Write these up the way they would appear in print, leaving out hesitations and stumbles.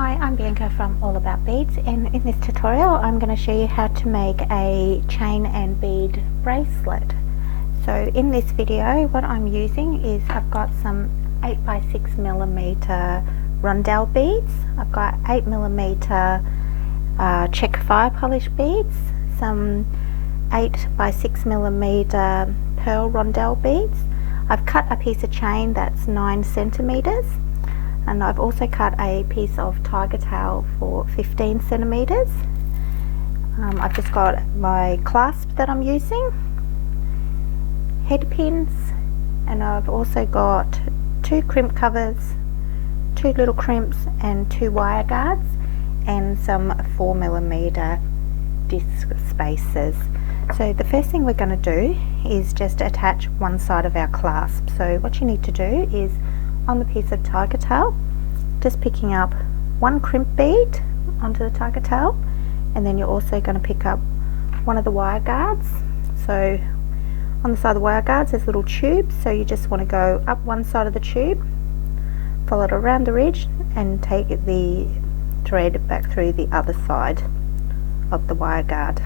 Hi, I'm Bianca from All About Beads, and in this tutorial I'm going to show you how to make a chain and bead bracelet. So in this video what I'm using is I've got some 8x6mm rondelle beads, I've got 8mm check fire polish beads, some 8x6mm pearl rondelle beads. I've cut a piece of chain that's 9 centimeters. And I've also cut a piece of tiger tail for 15 centimeters. I've just got my clasp that I'm using, head pins, and I've also got 2 crimp covers, 2 little crimps and 2 wire guards, and some 4mm disc spacers. So the first thing we're going to do is just attach one side of our clasp. So what you need to do is, on the piece of tiger tail, just picking up 1 crimp bead onto the tiger tail, and then you're also going to pick up one of the wire guards. So on the side of the wire guards there's little tubes, so you just want to go up one side of the tube, follow it around the ridge, and take the thread back through the other side of the wire guard.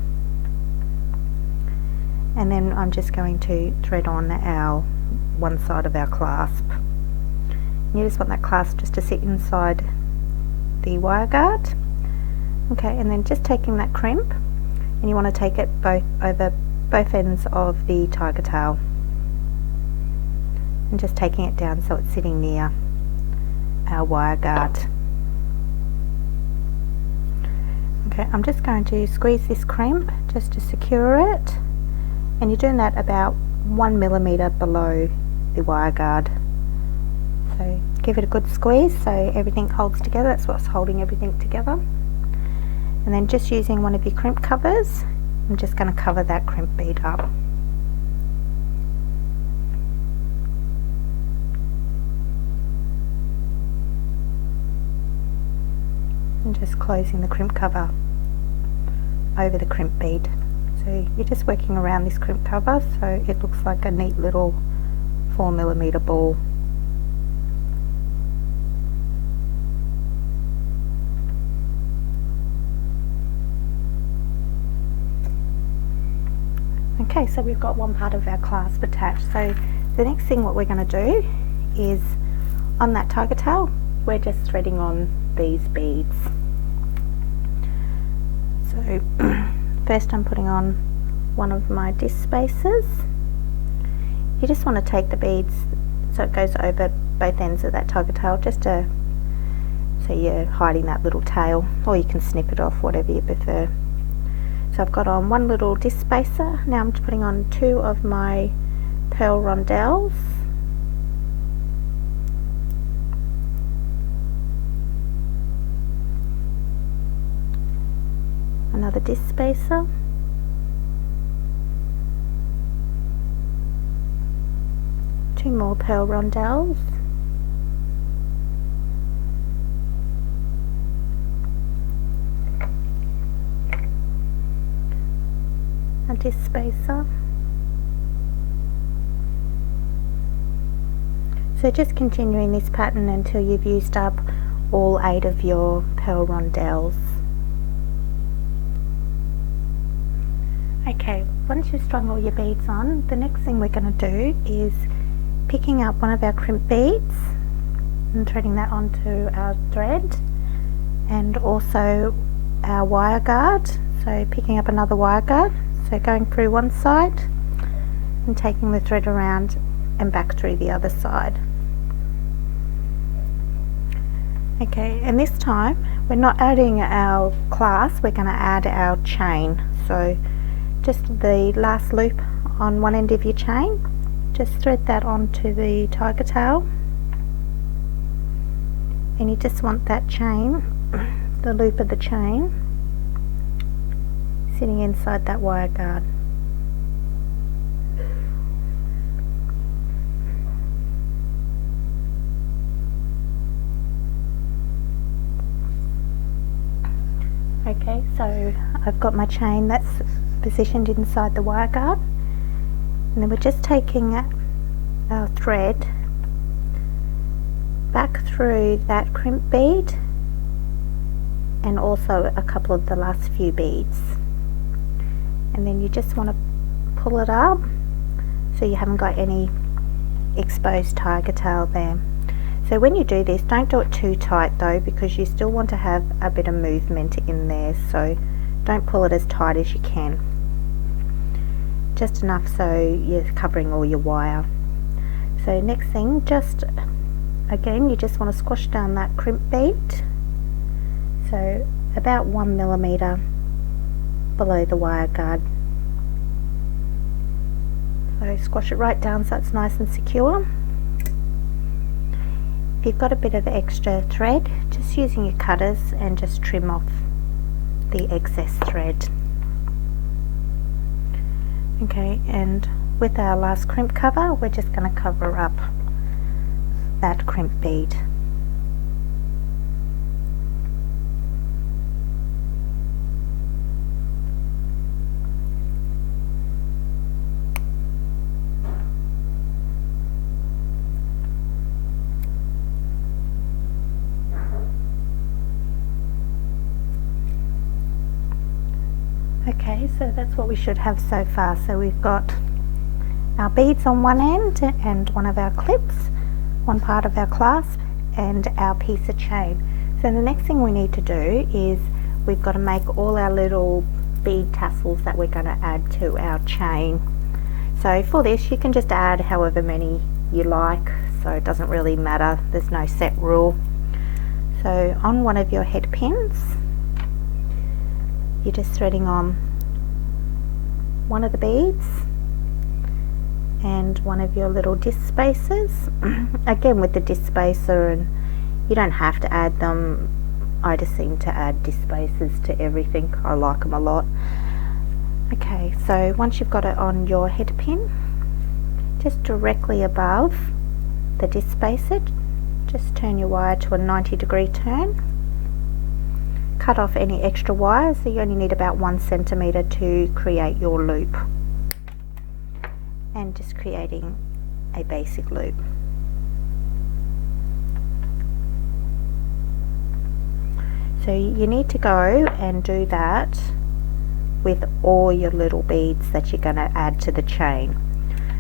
And then I'm just going to thread on our one side of our clasp. You just want that clasp just to sit inside the wire guard. Okay, and then just taking that crimp, and you want to take it over both ends of the tiger tail, and just taking it down so it's sitting near our wire guard. Okay, I'm just going to squeeze this crimp just to secure it, and you're doing that about 1mm below the wire guard. So give it a good squeeze so everything holds together. That's what's holding everything together. And then just using one of your crimp covers, I'm just going to cover that crimp bead up. And just closing the crimp cover over the crimp bead. So you're just working around this crimp cover so it looks like a neat little 4mm ball. Okay, so we've got one part of our clasp attached. So the next thing what we're going to do is, on that tiger tail, we're just threading on these beads. So first I'm putting on one of my disc spacers. You just want to take the beads so it goes over both ends of that tiger tail, just to, so you're hiding that little tail, or you can snip it off, whatever you prefer. So I've got on one little disc spacer. Now I'm putting on 2 of my pearl rondelles. Another disc spacer. Two more pearl rondelles. A disc spacer. So just continuing this pattern until you've used up all 8 of your pearl rondelles. Okay, once you've strung all your beads on, the next thing we're going to do is picking up one of our crimp beads and threading that onto our thread, and also our wire guard. So picking up another wire guard, so going through one side and taking the thread around and back through the other side. Okay, and this time we're not adding our clasp, we're going to add our chain. So just the last loop on one end of your chain, just thread that onto the tiger tail, and you just want that chain, the loop of the chain, sitting inside that wire guard. Okay, so I've got my chain that's positioned inside the wire guard, and then we're just taking our thread back through that crimp bead and also a couple of the last few beads. And then you just want to pull it up so you haven't got any exposed tiger tail there. So when you do this, don't do it too tight though, because you still want to have a bit of movement in there, so don't pull it as tight as you can. Just enough so you're covering all your wire. So next thing, just again, you just want to squash down that crimp bead, so about 1 millimeter below the wire guard. So squash it right down so it's nice and secure. If you've got a bit of extra thread, just using your cutters and just trim off the excess thread. Okay, and with our last crimp cover, we're just going to cover up that crimp bead. Okay, so that's what we should have so far. So we've got our beads on one end and one of our clips, one part of our clasp, and our piece of chain. So the next thing we need to do is we've got to make all our little bead tassels that we're going to add to our chain. So for this, you can just add however many you like, so it doesn't really matter, there's no set rule. So on one of your head pins, you're just threading on one of the beads and one of your little disc spacers. Again, with the disc spacer, and you don't have to add them, I just seem to add disc spacers to everything. I like them a lot. Okay, so once you've got it on your head pin, just directly above the disc spacer, just turn your wire to a 90-degree turn. Cut off any extra wire, so you only need about 1 centimeter to create your loop, and just creating a basic loop. So you need to go and do that with all your little beads that you're going to add to the chain.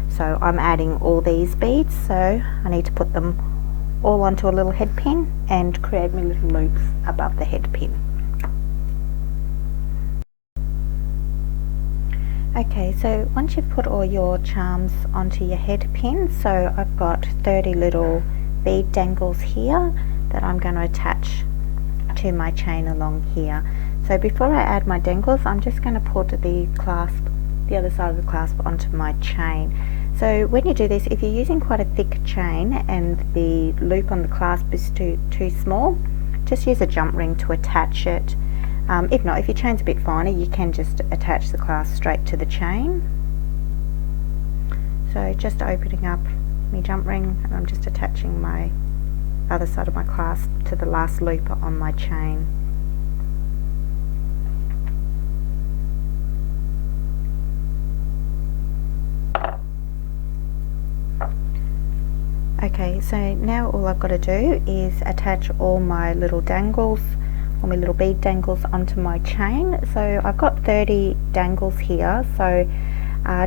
So I'm adding all these beads, so I need to put them all onto a little head pin and create my little loops above the head pin. Okay, so once you've put all your charms onto your head pin, so I've got 30 little bead dangles here that I'm going to attach to my chain along here. So before I add my dangles, I'm just going to put the clasp, the other side of the clasp, onto my chain. So when you do this, if you're using quite a thick chain and the loop on the clasp is too small, just use a jump ring to attach it. If not, if your chain's a bit finer, you can just attach the clasp straight to the chain. So just opening up my jump ring, and I'm just attaching my other side of my clasp to the last loop on my chain. Okay, so now all I've got to do is attach all my little dangles, all my little bead dangles, onto my chain. So I've got 30 dangles here, so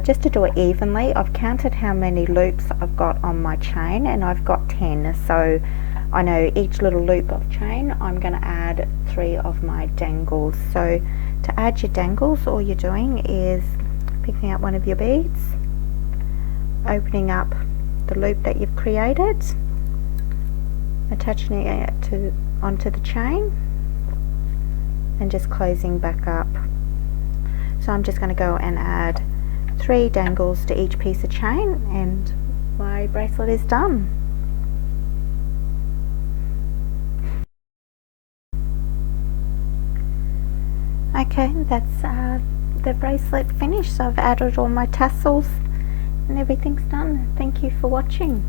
just to do it evenly, I've counted how many loops I've got on my chain, and I've got 10. So I know each little loop of chain, I'm going to add 3 of my dangles. So to add your dangles, all you're doing is picking up one of your beads, opening up the loop that you've created, attaching it onto the chain, and just closing back up. So I'm just going to go and add 3 dangles to each piece of chain, and my bracelet is done. Okay, that's the bracelet finished. So I've added all my tassels and everything's done. Thank you for watching.